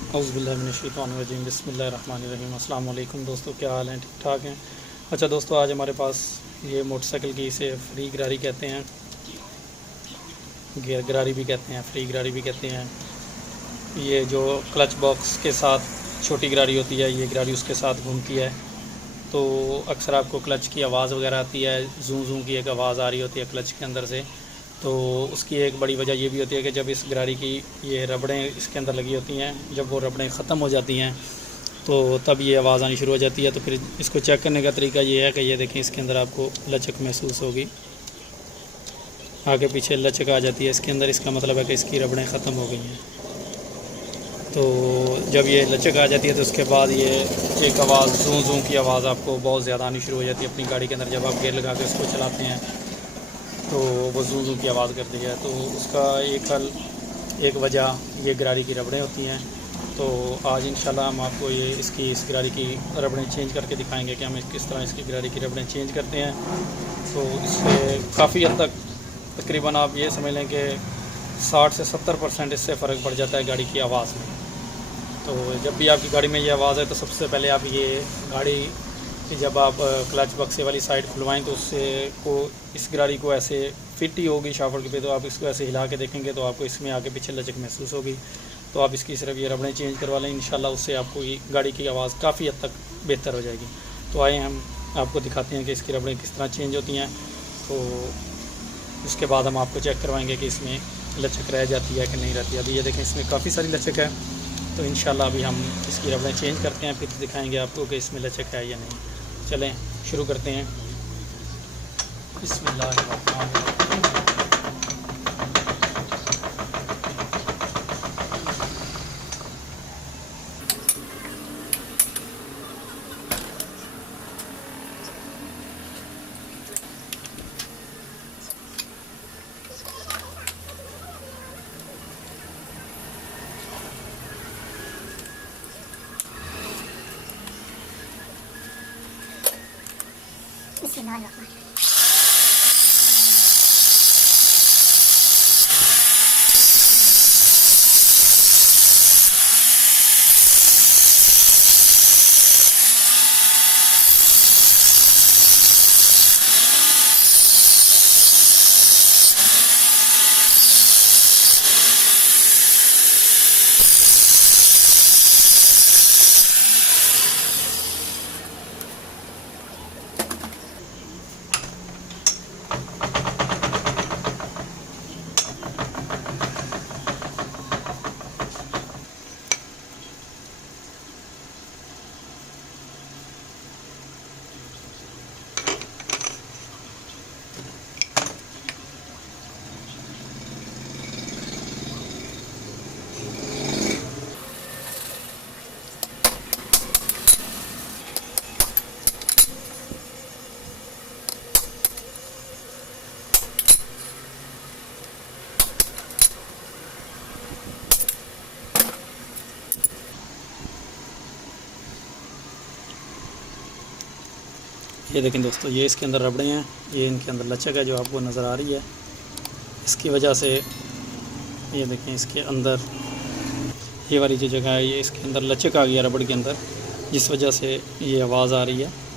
औज़ुबिल्लाहिमिनश्शैतानिर्रजीम बिस्मिल्लाहिर्रहमानिर्रहीम। अस्सलाम वालेकुम दोस्तों, क्या हाल हैं? ठीक ठाक हैं? अच्छा दोस्तों, आज हमारे पास ये मोटरसाइकिल की इसे फ्री गरारी कहते हैं, गियर गरारी भी कहते हैं, फ्री गरारी भी कहते हैं। ये जो क्लच बॉक्स के साथ छोटी गरारी होती है, ये गरारी उसके साथ घूमती है, तो अक्सर आपको क्लच की आवाज़ वगैरह आती है, जूं जूं की एक आवाज़ आ रही होती है क्लच के अंदर से। तो उसकी एक बड़ी वजह ये भी होती है कि जब इस गरारी की ये रबड़ें इसके अंदर लगी होती हैं, जब वो रबड़ें ख़त्म हो जाती हैं तो तब ये आवाज़ आनी शुरू हो जाती है। तो फिर इसको चेक करने का तरीका ये है कि ये देखें, इसके अंदर आपको लचक महसूस होगी, आगे पीछे लचक आ जाती है इसके अंदर, इसका मतलब है कि इसकी रबड़ें ख़त्म हो गई हैं। तो जब ये लचक आ जाती है तो उसके बाद ये एक आवाज़ जूं जूं की आवाज़ आपको बहुत ज़्यादा आनी शुरू हो जाती है अपनी गाड़ी के अंदर। जब आप गियर लगा के उसको चलाते हैं तो वो जूं जूं की आवाज़ करती है। तो उसका एक वजह ये गरारी की रबड़ें होती हैं। तो आज इंशाल्लाह हम आपको ये इस गरारी की रबड़ें चेंज करके दिखाएंगे कि हम किस तरह इसकी गरारी की रबड़ें चेंज करते हैं। तो इससे काफ़ी हद तक तकरीबन आप ये समझ लें कि 60 से 70% इससे फ़र्क पड़ जाता है गाड़ी की आवाज़ में। तो जब भी आपकी गाड़ी में ये आवाज़ है तो सबसे पहले आप ये गाड़ी कि जब आप क्लच बक्से वाली साइड खुलवाएं तो उससे को इस गरारी को ऐसे फिट ही होगी शाफट पे, तो आप इसको ऐसे हिला के देखेंगे तो आपको इसमें आगे पीछे लचक महसूस होगी। तो आप इसकी सिर्फ ये रबड़ें चेंज करवा लें, इंशाल्लाह उससे आपको ये गाड़ी की आवाज़ काफ़ी हद तक बेहतर हो जाएगी। तो आए हम आपको दिखाते हैं कि इसकी रबड़ें किस तरह चेंज होती हैं। तो उसके बाद हम आपको चेक करवाएंगे कि इसमें लचक रह जाती है कि नहीं रहती। अभी ये देखें, इसमें काफ़ी सारी लचक है। तो इंशाल्लाह अभी हम इसकी रबड़ें चेंज करते हैं, फिर दिखाएंगे आपको कि इसमें लचक है या नहीं। चलें शुरू करते हैं। बिस्मिल्लाह। ये देखें दोस्तों, ये इसके अंदर रबड़े हैं, ये इनके अंदर लचक है जो आपको नज़र आ रही है। इसकी वजह से ये देखें, इसके अंदर ये वाली जो जगह है, ये इसके अंदर लचक आ गया रबड़ के अंदर, जिस वजह से ये आवाज़ आ रही है।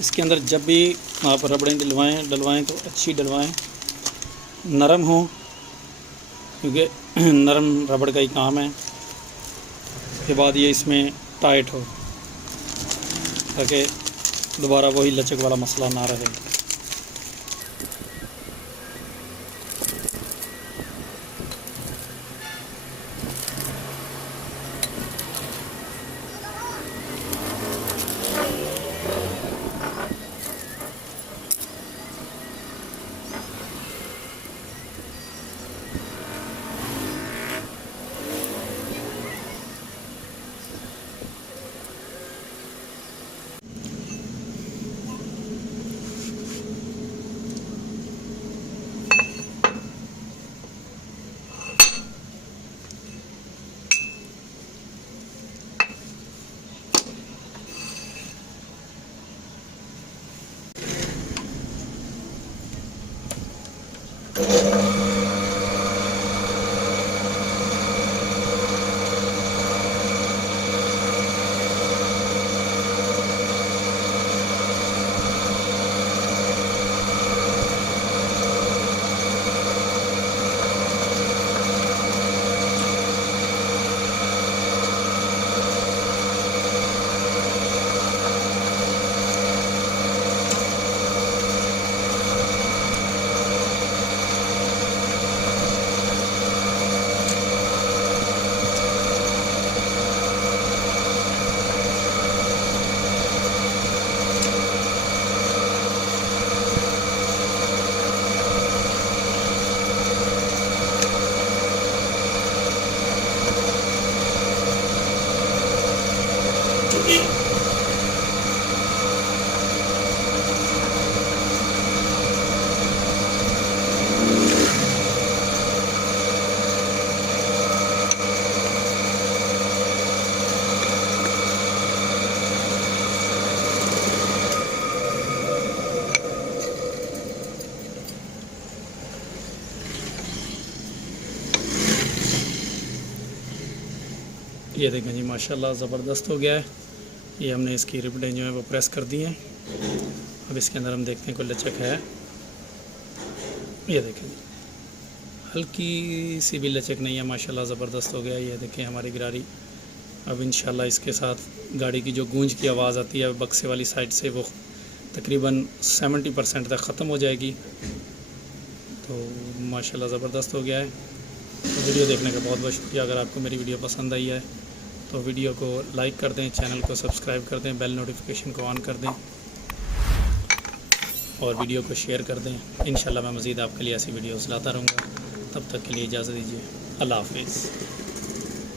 इसके अंदर जब भी आप रबड़ें डलवाएं तो अच्छी डलवाएं, नरम हो, क्योंकि नरम रबड़ का ही काम है। उसके बाद ये इसमें टाइट हो ताकि दोबारा वही लचक वाला मसला ना रहे। ये देखें जी माशाल्लाह ज़बरदस्त हो गया है। ये हमने इसकी रिबडें जो है वो प्रेस कर दी हैं। अब इसके अंदर हम देखते हैं कोई लचक है। ये देखें जी हल्की सी भी लचक नहीं है, माशाल्लाह ज़बरदस्त हो गया। ये देखें हमारी गरारी अब इंशाल्लाह इसके साथ गाड़ी की जो गूंज की आवाज़ आती है बक्से वाली साइड से वो तकरीबन 70% तक ख़त्म हो जाएगी। तो माशाल्लाह ज़बरदस्त हो गया है। तो वीडियो देखने का बहुत बहुत शुक्रिया। अगर आपको मेरी वीडियो पसंद आई है तो वीडियो को लाइक कर दें, चैनल को सब्सक्राइब कर दें, बेल नोटिफिकेशन को ऑन कर दें और वीडियो को शेयर कर दें। इंशाल्लाह मैं मज़ीद आपके लिए ऐसी वीडियोस लाता रहूँगा। तब तक के लिए इजाज़त दीजिए। अल्लाह हाफ़िज़।